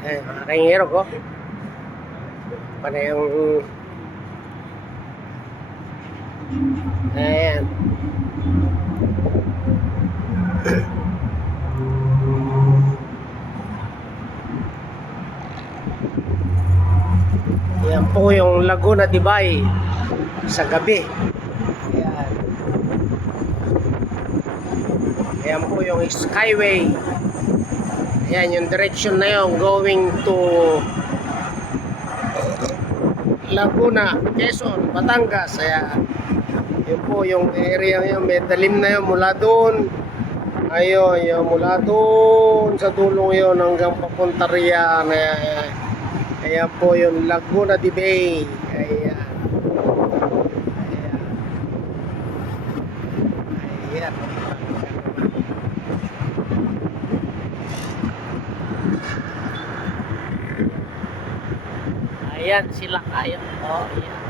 Aking hero ko. Panay yung... Ayan. Yan po yung Laguna de Bay sa gabi. Ayan. Ayan po yung Skyway. Ayan yung direction na yun going to Laguna, Quezon, Batangas. Ayan. Yun po yung area yun. May talim na yun mula doon. Ayun, yun, mula doon sa dulong yun hanggang papunta riyan. Ayan po yung Laguna de Bay. Ayan. Ayan. Ayan sila kayo. Oh, ayan.